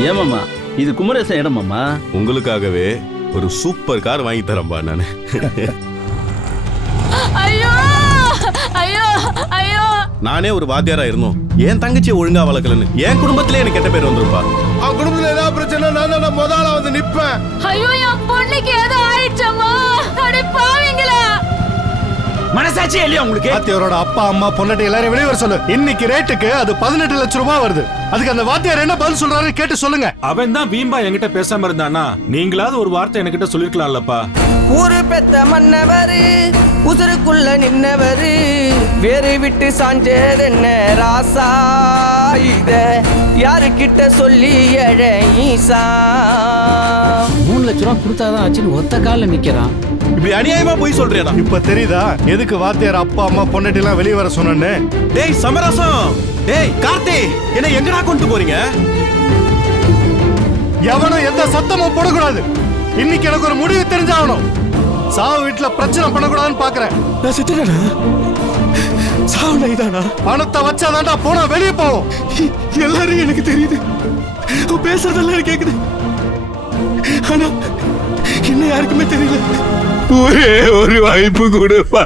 ஏமாமா இது குமரேசன் இடமாமா? உங்களுக்காகவே ஒரு சூப்பர் கார் வாங்கி தரேன்பா நானு. ஐயோ ஐயோ ஐயோ, நானே ஒரு வாத்தியாரா இருந்தோம் என் தங்கச்சியை ஒழுங்கா வளர்க்கலன்னு என் குடும்பத்திலே எனக்கு கெட்ட பேர் வந்துருப்பா. அவன் குடும்பத்துல ஏதாவது பிரச்சனை நான் முதல்ல வந்து நிப்பேன். ஐயோ என் பொண்ணுக்கு ஏதோ ஆயிடுச்சம்மா. அடி பாவீங்களா, மனசாட்சியே இல்லையா உங்களுக்கு? வாத்தியாரோட அப்பா அம்மா பொண்ணாட்டி எல்லாரும் வெளியே வர சொல்லு. இன்னைக்கு ரேட்டுக்கு அது 18 லட்சம் ரூபாய் வருது. அதுக்கு அந்த வாத்தியார் என்ன பதில் சொல்றாரு கேட்டு சொல்லுங்க. அவன் தான் வீம்பா என்கிட்ட பேசாம இருந்தானா, நீங்களாவது ஒரு வார்த்தை என்கிட்ட சொல்லிருக்கலாம்லப்பா. ஊரு பெத்த மன்னவரு, உசுருக்குள்ள நின்னவரு, வேறு விட்டு சாஞ்சது என்ன ராசா, இத யாருக்கிட்ட சொல்லி ஈசா. 3 லட்சம் ரூபாய் கொடுத்தாதான் ஆச்சுன்னு ஒத்த கால நிக்கிறான். இப்படி அநியாயமா போய் சொல்றியாடா? இப்ப தெரியுதா எதுக்கு வாத்தியார் அப்பா அம்மா பொண்ணாட்டி எல்லாம் வெளியே வர சொன்னேன்னு? டேய் சமரசம், டேய் கார்த்தி, என்ன எங்கடா கொண்டு போறீங்க? எவனும் எந்த சத்தமும் போடக்கூடாது. இன்னைக்கு எனக்கு ஒரு முடிவு தெரிஞ்சாகணும். சாவு வீட்டுல பிரச்சனை பண்ணக்கூடாதுன்னு பாக்குறேன். நான் செத்துட்டேனா? சாவு நைதானா? பணத்தை வச்சாதான்டா போனா வெளியே போவோம். எல்லாரும் எனக்கு தெரியுது, பேசுறதெல்லாம் எனக்கு கேக்குது. ஆனா இன்னும் யாருக்குமே தெரியல. ஒரே ஒரு வாய்ப்பு கொடுப்பா.